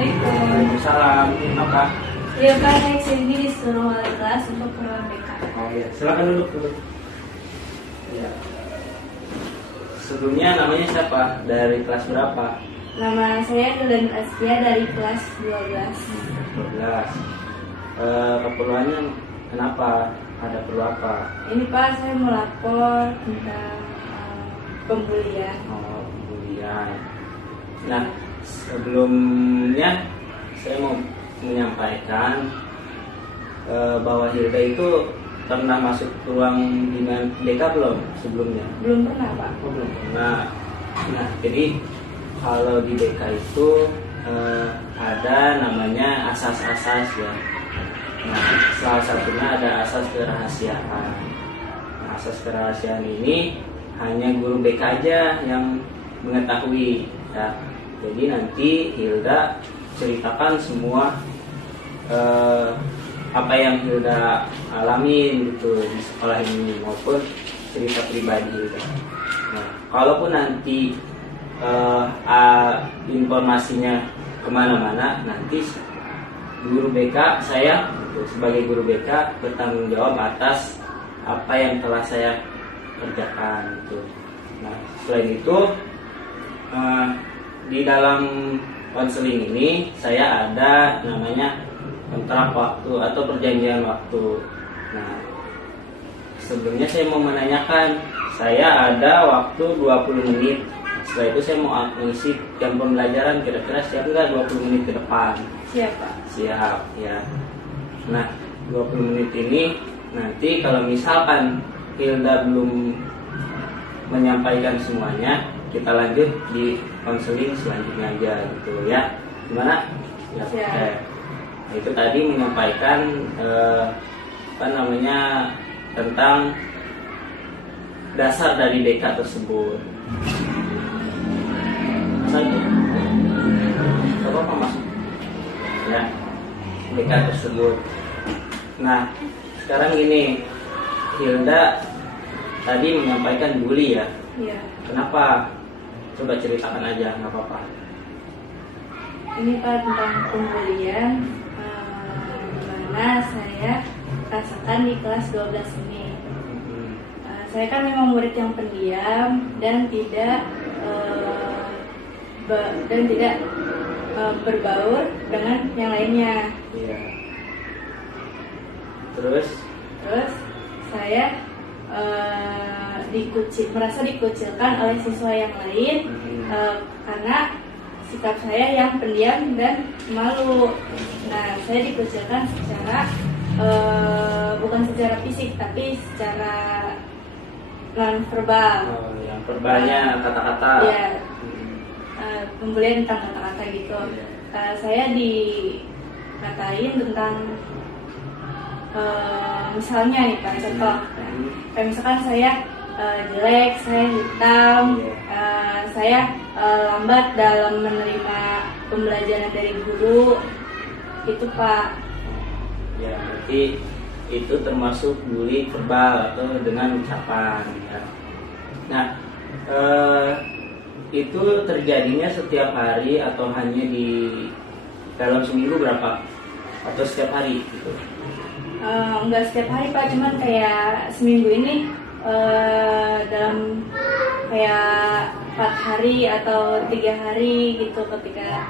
Assalamualaikum. Waalaikumsalam. Apa? Ya Pak, saya sini disuruh wali kelas untuk keluar BK. Oh iya, silakan duduk dulu. Ya. Sebelumnya namanya siapa? Dari kelas berapa? Nama saya Nulan Askia dari kelas 12. 12. Keperluannya kenapa? Ada perlu apa? Ini Pak, saya mau lapor tentang pembulian. Oh, pembulian. Nah, sebelumnya saya mau menyampaikan bahwa Hilda itu pernah masuk ke ruang binaan BK belum sebelumnya? Belum pernah Pak. Oh, belum pernah. Nah, jadi kalau di BK itu ada namanya asas-asas ya. Nah, salah satunya ada asas kerahasiaan. Nah, asas kerahasiaan ini hanya guru BK aja yang mengetahui ya. Jadi nanti Hilda ceritakan semua apa yang Hilda alamin gitu di sekolah ini maupun cerita pribadi Hilda. Nah, kalaupun nanti informasinya kemana-mana, nanti guru BK saya sebagai guru BK bertanggung jawab atas apa yang telah saya kerjakan gitu. Nah, selain itu di dalam konseling ini saya ada namanya kontrak waktu atau perjanjian waktu. Nah, sebelumnya saya mau menanyakan, saya ada waktu 20 menit. Setelah itu saya mau mengisi jam pembelajaran, kira-kira siap nggak 20 menit ke depan? Siap Pak. Siap ya. Nah, 20 menit ini nanti kalau misalkan Hilda belum menyampaikan semuanya, kita lanjut di konseling selanjutnya aja gitu ya. Gimana? Ya, oke. Nah, itu tadi menyampaikan tentang dasar dari BK tersebut. Saja. Apa masuk? Ya, BK tersebut. Nah, sekarang gini, Hilda tadi menyampaikan bully ya. Iya. Kenapa? Coba ceritakan aja, nggak apa-apa. Ini Pak tentang pembulian dimana saya rasakan di kelas 12 ini. Saya kan memang murid yang pendiam dan tidak berbaur dengan yang lainnya. Iya. Terus saya merasa dikucilkan oleh siswa yang lain karena sikap saya yang pendiam dan malu. Nah, saya dikucilkan secara bukan secara fisik tapi secara non verbal. Oh, yang verbalnya kata-kata. Ya, pembulian tentang kata-kata gitu. Saya dikatain tentang misalnya nih Pak, contoh kayak misalkan saya jelek, saya hitam, saya lambat dalam menerima pembelajaran dari guru, gitu Pak. Ya, berarti itu termasuk bully verbal atau dengan ucapan ya. Nah, itu terjadinya setiap hari atau hanya di dalam seminggu berapa? Atau setiap hari gitu? Enggak setiap hari Pak, cuman kayak seminggu ini dalam kayak 4 hari atau 3 hari gitu, ketika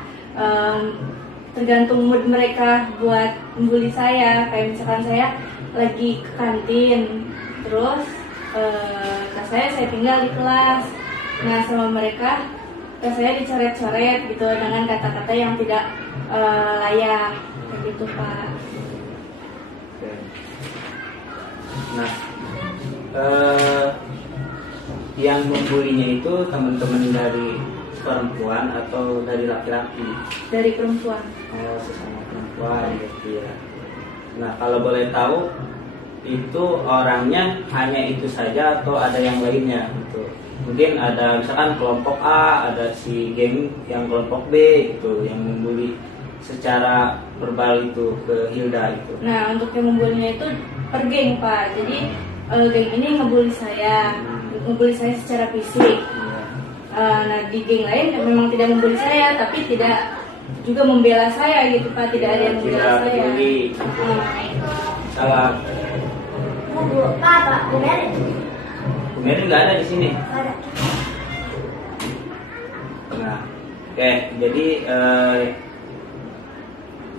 tergantung mood mereka buat membuli saya. Kayak misalkan saya lagi ke kantin, terus tas saya tinggal di kelas. Nah, sama mereka tas saya dicoret-coret gitu dengan kata-kata yang tidak layak, kayak gitu Pak. Nah, yang membulinya itu teman-teman dari perempuan atau dari laki-laki? Dari perempuan. Oh, sesama perempuan gitu ya. Nah, kalau boleh tahu itu orangnya hanya itu saja atau ada yang lainnya gitu? Mungkin ada misalkan kelompok A, ada si geng yang kelompok B gitu yang membuli secara verbal itu ke Hilda itu. Nah, untuk yang membulinya itu per geng Pak. Jadi geng ini ngebully saya secara fisik. Nah, di geng lain memang tidak membuli saya, tapi tidak juga membela saya gitu Pak, tidak ada yang membela tidak saya. peduli. Salah. Pak, Bu Mary. Bu Mary nggak ada di sini. Ada. Nah, oke, jadi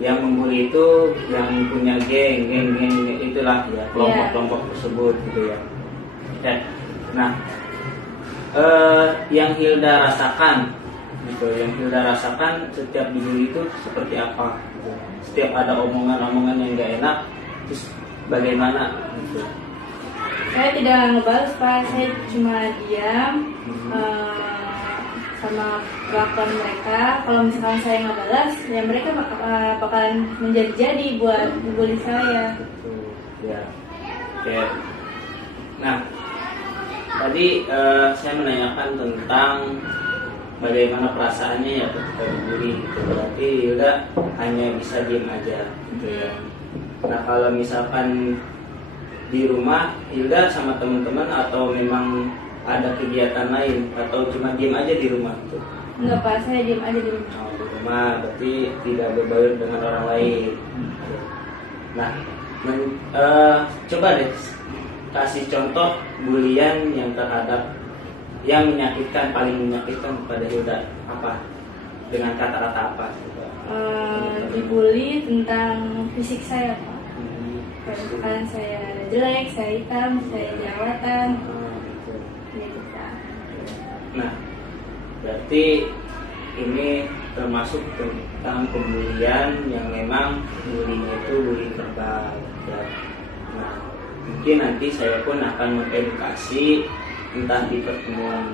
yang membuli itu yang punya geng itulah ya, kelompok-kelompok tersebut gitu ya. Oke. Nah, yang Hilda rasakan gitu, yang Hilda rasakan setiap dibully itu seperti apa? Gitu. Setiap ada omongan-omongan yang nggak enak, terus bagaimana? Gitu. Saya tidak ngebalas Pak, saya cuma diam sama kelakuan mereka. Kalau misalkan saya nggak balas, ya mereka bakalan menjadi-jadi buat membuli saya. Gitu. Ya. Oke. Nah, tadi saya menanyakan tentang bagaimana perasaannya ya ketika dibully gitu. Berarti Hilda hanya bisa diam aja gitu ya. Nah, kalau misalkan di rumah Hilda sama teman-teman atau memang ada kegiatan lain atau cuma diam aja di rumah gitu? Enggak Pak, saya diam aja di rumah. Oh, di rumah berarti tidak berbaur dengan orang lain. Nah, coba deh kasih contoh bulian yang terhadap yang menyakitkan, paling menyakitkan kepada Hilda apa? Dengan kata-kata apa? Dibully tentang fisik saya Pak. Kayak misalkan saya jelek, saya hitam, saya jerawatan. Gitu. Gitu Pak. Nah, berarti ini termasuk tentang pembulian yang memang bulinya itu bully verbal ya. Nah, mungkin nanti saya pun akan mengedukasi entah di pertemuan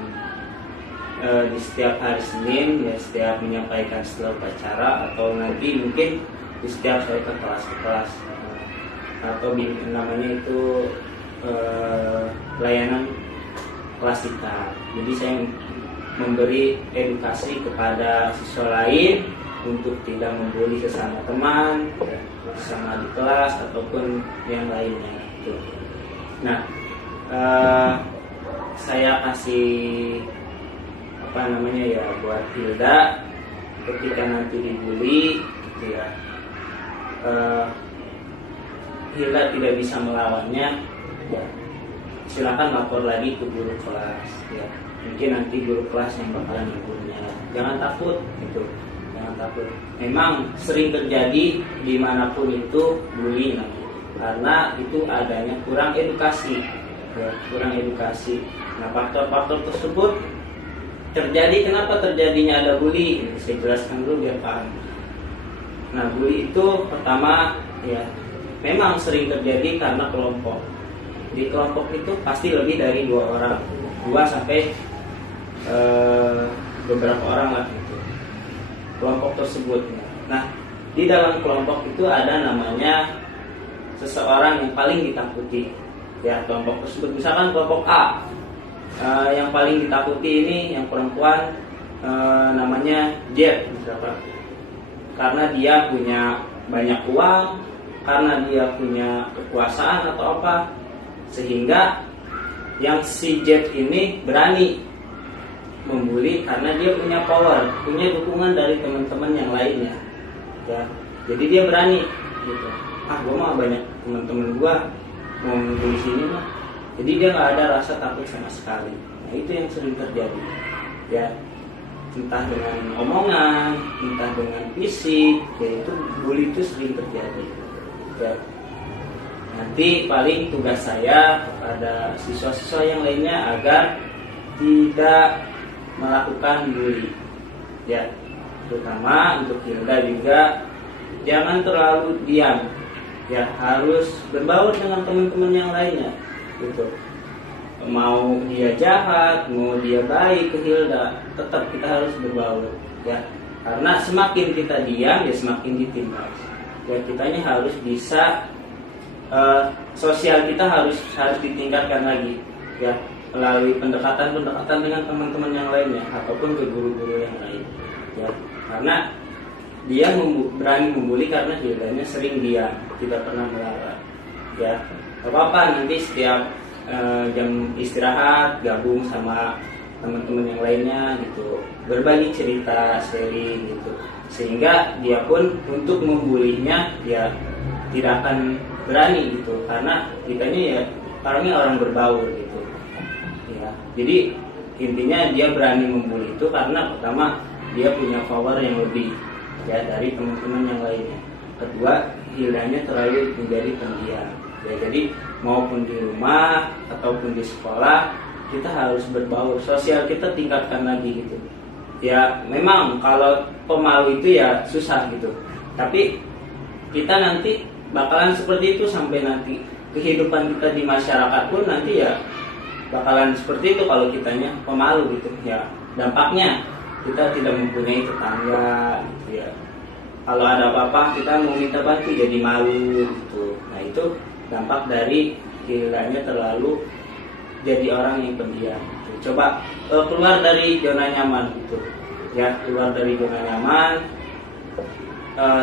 di setiap hari Senin ya, setiap menyampaikan setelah upacara, atau nanti mungkin di setiap saya ke kelas atau namanya itu layanan klasika. Jadi saya memberi edukasi kepada siswa lain untuk tidak membuli sesama teman, sesama di kelas ataupun yang lainnya. Gitu. Nah, saya kasih apa namanya ya buat Hilda ketika nanti dibully, gitu ya. Hilda tidak bisa melawannya, ya, silakan lapor lagi ke guru kelas. Ya. Mungkin nanti guru kelas yang bakalan negurnya. Jangan takut, gitu. Jangan takut. Memang sering terjadi dimanapun itu bullying, karena itu adanya kurang edukasi, ya, kurang edukasi. Nah, faktor-faktor tersebut terjadi. Kenapa terjadinya ada bully? Saya jelaskan dulu biar paham. Nah, bully itu pertama ya memang sering terjadi karena kelompok. Di kelompok itu pasti lebih dari 2 orang, 2 sampai beberapa orang lah gitu. Kelompok tersebut. Nah, di dalam kelompok itu ada namanya seseorang yang paling ditakuti. Ya, kelompok tersebut misalkan kelompok A, yang paling ditakuti ini yang perempuan namanya Jet misalkan. Karena dia punya banyak uang, karena dia punya kekuasaan atau apa, sehingga yang si Jet ini berani membuli karena dia punya power, punya dukungan dari teman-teman yang lainnya. Ya, jadi dia berani gitu. Gue mah banyak teman-teman gue mau membuli sini mah. Jadi dia nggak ada rasa takut sama sekali. Nah, itu yang sering terjadi. Ya, entah dengan omongan, entah dengan fisik, yaitu bully itu sering terjadi. Ya. Nanti paling tugas saya kepada siswa-siswa yang lainnya agar tidak melakukan bully. Ya, terutama untuk Hilda juga jangan terlalu diam. Ya, harus berbaur dengan teman-teman yang lainnya. Gitu. Mau dia jahat, mau dia baik ke Hilda, tetap kita harus berbaur. Ya, karena semakin kita diam, ya semakin ditindas. Ya, kitanya harus bisa sosial kita harus ditingkatkan lagi. Ya, melalui pendekatan dengan teman-teman yang lainnya ataupun ke guru-guru yang lain. Ya, karena dia berani membuli karena Hildanya sering diam, tidak pernah melarang. Ya, gak apa-apa nanti setiap jam istirahat gabung sama teman-teman yang lainnya gitu, berbagi cerita, sharing gitu, sehingga dia pun untuk membulinya ya tidak akan berani gitu, karena kitanya ya orangnya orang berbaur gitu ya. Jadi intinya dia berani membuli itu karena pertama dia punya power yang lebih ya dari teman-teman yang lainnya. Kedua, Hildanya terlalu menjadi pendiam ya, jadi maupun di rumah ataupun di sekolah kita harus berbaur, sosial kita tingkatkan lagi gitu ya. Memang kalau pemalu itu ya susah gitu, tapi kita nanti bakalan seperti itu sampai nanti kehidupan kita di masyarakat pun nanti ya bakalan seperti itu kalau kitanya pemalu gitu ya. Dampaknya kita tidak mempunyai tetangga gitu ya, kalau ada apa-apa kita mau minta bantu jadi malu gitu. Nah itu dampak dari Hildanya terlalu jadi orang yang pendiam gitu. Coba keluar dari zona nyaman gitu ya, keluar dari zona nyaman.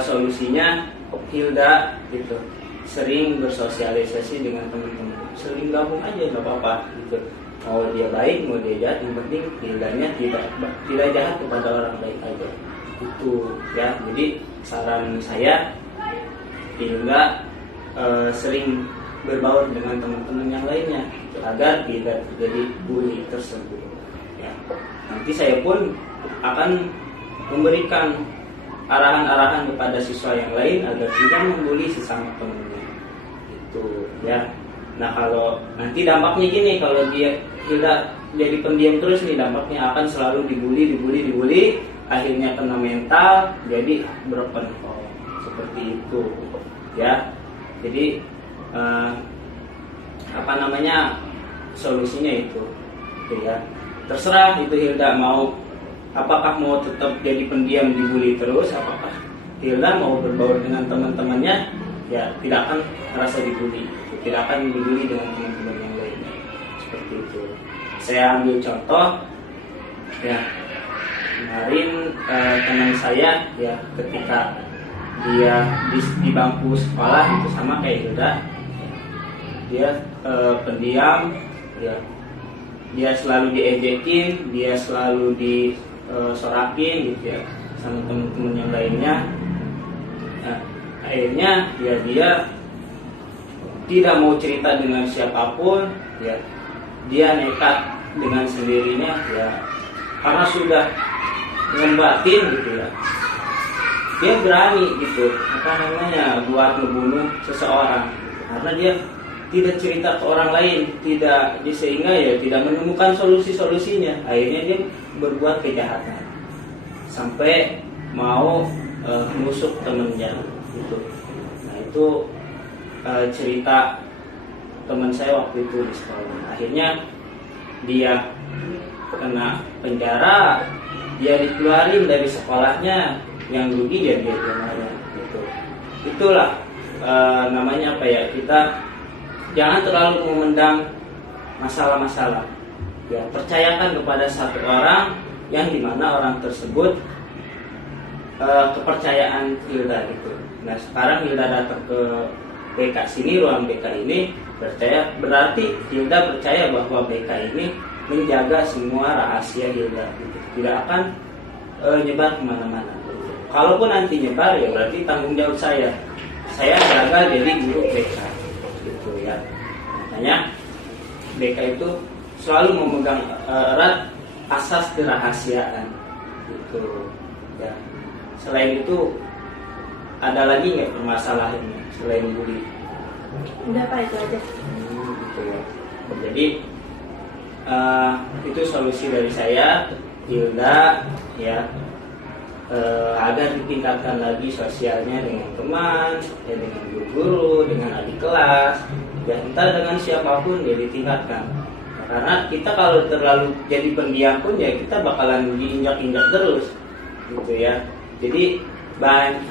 Solusinya Hilda gitu sering bersosialisasi dengan teman-teman, sering gabung aja nggak apa-apa gitu. Mau dia baik mau dia jahat, yang penting Hildanya tidak jahat kepada orang baik aja itu ya. Jadi saran saya, Hilda sering berbaur dengan teman-teman yang lainnya gitu, agar tidak terjadi bully tersebut ya. Nanti saya pun akan memberikan arahan-arahan kepada siswa yang lain agar tidak membuli sesama temannya gitu ya. Nah kalau nanti dampaknya gini, kalau Hilda jadi pendiam terus nih, dampaknya akan selalu dibully, akhirnya kena mental, jadi broken home seperti itu ya. Jadi solusinya itu ya terserah itu Hilda mau, apakah mau tetap jadi pendiam dibully terus, apakah Hilda mau berbaur dengan teman-temannya ya tidak akan merasa dibully, tidak akan dibully dengan teman-teman yang lainnya seperti itu. Saya ambil contoh ya, kemarin teman saya ya ketika dia di bangku sekolah itu sama kayak Hilda, dia pendiam ya, dia selalu diejekin, dia selalu disorakin gitu ya sama teman-teman yang lainnya. Nah, akhirnya ya dia tidak mau cerita dengan siapapun ya, dia nekat dengan sendirinya ya, karena sudah ngembatin gitu ya, dia berani gitu buat ngebunuh seseorang karena dia tidak cerita ke orang lain, sehingga ya tidak menemukan solusinya. Akhirnya dia berbuat kejahatan sampai mau menusuk temennya gitu. Nah itu cerita teman saya waktu itu di sekolah. Akhirnya dia kena penjara, dia dikeluarin dari sekolahnya, yang rugi ya dia gitu. Itulah namanya apa ya, kita jangan terlalu memendam masalah-masalah ya, percayakan kepada satu orang yang dimana orang tersebut kepercayaan Hilda gitu. Nah sekarang Hilda datang ke BK sini, ruang BK ini, berarti Hilda percaya bahwa BK ini menjaga semua rahasia Hilda gitu. Tidak akan nyebar kemana-mana gitu. Kalaupun nanti nyebar ya berarti tanggung jawab saya gagal jadi guru BK gitu ya. Makanya BK itu selalu memegang erat asas kerahasiaan gitu ya. Selain itu ada lagi nggak permasalahannya selain bully? Udah Pak, itu aja. Gitu ya. Jadi itu solusi dari saya, Hilda ya, agar ditingkatkan lagi sosialnya dengan teman, ya, dengan guru-guru, dengan adik kelas, ya entah dengan siapapun ya ditingkatkan. Nah, karena kita kalau terlalu jadi pendiam pun ya kita bakalan diinjak-injak terus, gitu ya. Jadi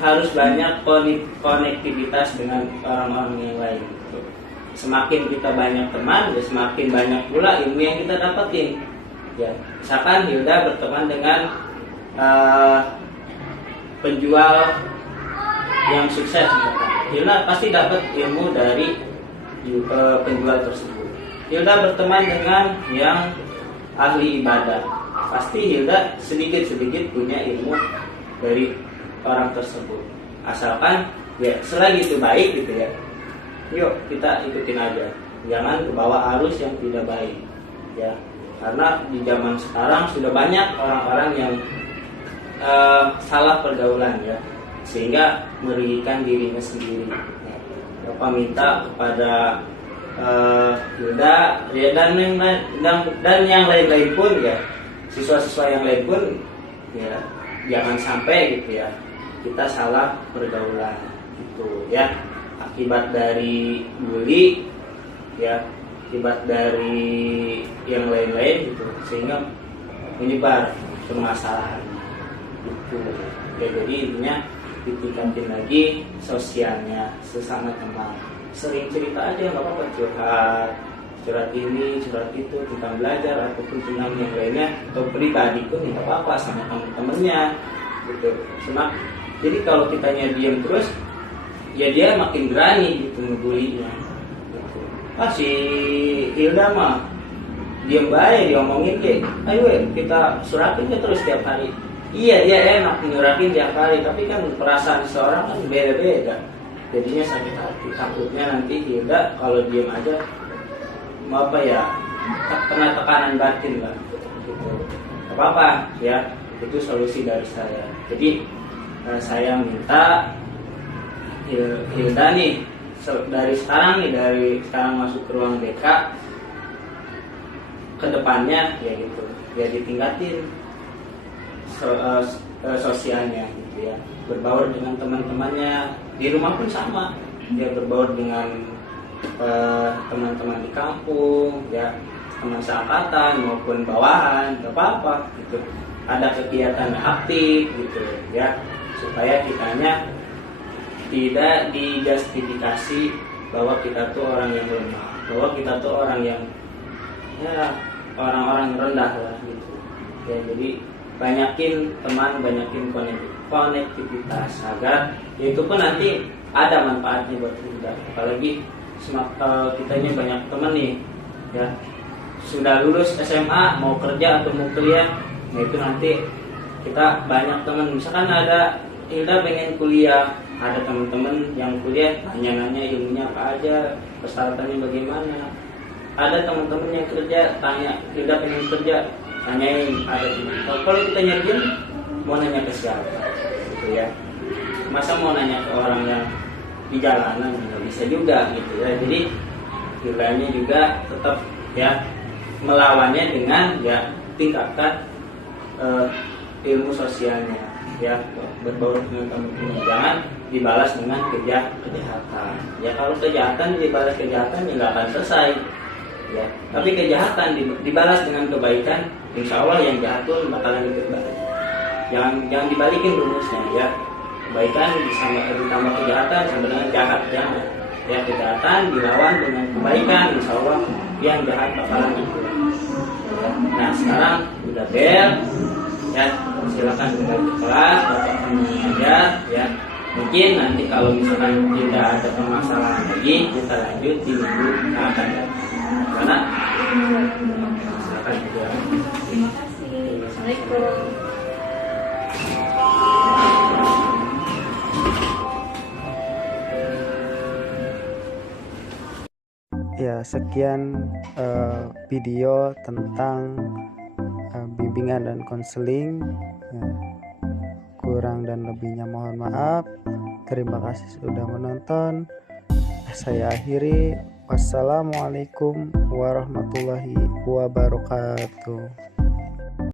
harus banyak konektivitas dengan orang-orang yang lain. Gitu. Semakin kita banyak teman, ya semakin banyak pula ilmu yang kita dapetin. Ya, misalkan Hilda berteman dengan penjual yang sukses, Hilda pasti dapat ilmu dari penjual tersebut. Hilda berteman dengan yang ahli ibadah, pasti Hilda sedikit-sedikit punya ilmu dari orang tersebut. Asalkan ya selagi itu baik gitu ya, yuk kita ikutin aja, jangan kebawa arus yang tidak baik ya. Karena di zaman sekarang sudah banyak orang-orang yang salah pergaulan ya, sehingga merugikan dirinya sendiri. Bapak minta kepada Hilda ya, dan yang lain-lain pun ya, siswa-siswa yang lain pun ya, jangan sampai gitu ya kita salah pergaulan gitu ya, akibat dari bully ya, akibat dari yang lain-lain gitu, sehingga menyebar permasalahan gitu ya. Jadi intinya ditingkatin lagi sosialnya sesama teman, sering cerita aja, nggak apa-apa, curhat ini, curhat itu, tentang belajar ataupun tentang yang lainnya, atau pribadi pun nggak apa-apa sama teman-temannya gitu. Jadi kalau kitanya diam terus, ya dia makin berani gitu ngebulinya gitu. Si Hilda mah diam baik, diomongin kayak, ayo kita suratin ya terus tiap hari. Iya, dia enak nyuratin tiap hari, tapi kan perasaan seseorang kan beda-beda. Jadinya sakit hati. Takutnya nanti Hilda kalau diam aja, apa ya, kena tekanan batin lah gitu. Apa-apa ya, itu solusi dari saya. Jadi saya minta Hilda nih, dari sekarang masuk ke ruang BK, kedepannya ya gitu, ya ditingkatin sosialnya gitu ya, berbaur dengan teman-temannya di rumah pun sama ya, berbaur dengan teman-teman di kampung ya, teman seangkatan maupun bawahan, gak apa-apa gitu, ada kegiatan aktif gitu ya, supaya kitanya tidak dijustifikasi bahwa kita tuh orang yang lemah, bahwa kita tuh orang yang ya orang-orang rendah lah gitu ya. Jadi banyakin teman, banyakin konektivitas agar ya itu pun nanti ada manfaatnya buat kita. Apalagi kitanya banyak teman nih ya, sudah lulus SMA mau kerja atau mau kuliah, nah itu nanti kita banyak teman. Misalkan ada Hilda pengen kuliah, ada teman-teman yang kuliah nanya-nanya ilmunya apa aja, persyaratannya bagaimana. Ada teman-teman yang kerja tanya, Hilda pengen kerja, tanyain ada teman. Kalau kita nyariin mau nanya ke siapa gitu ya, masa mau nanya ke orang yang di jalanan, nggak bisa juga gitu ya. Jadi Hildanya juga tetap ya melawannya dengan ya tingkatkan ilmu sosialnya ya, berbaur dengan teman-teman, jangan dibalas dengan kejahatan ya. Kalau kejahatan dibalas kejahatan ya nggak akan selesai ya, tapi kejahatan dibalas dengan kebaikan, insya Allah yang jahat pun bakalan lebih baik. Jangan dibalikin rumusnya ya, kebaikan ditambah kejahatan sama dengan jahat, jangan ya. Kejahatan dilawan dengan kebaikan, insya Allah yang jahat bakalan ikut ya. Nah sekarang udah bel ya, silakan kembali ke kelas, bapak mengajar ya. Mungkin nanti kalau misalkan tidak ada permasalahan lagi, kita lanjut di minggu akan datang. Mana? Silakan juga. Terima kasih. Assalamualaikum. Ya, sekian video tentang bimbingan dan konseling. Ya, kurang dan lebihnya mohon maaf. Terima kasih sudah menonton. Saya akhiri. Wassalamualaikum warahmatullahi wabarakatuh.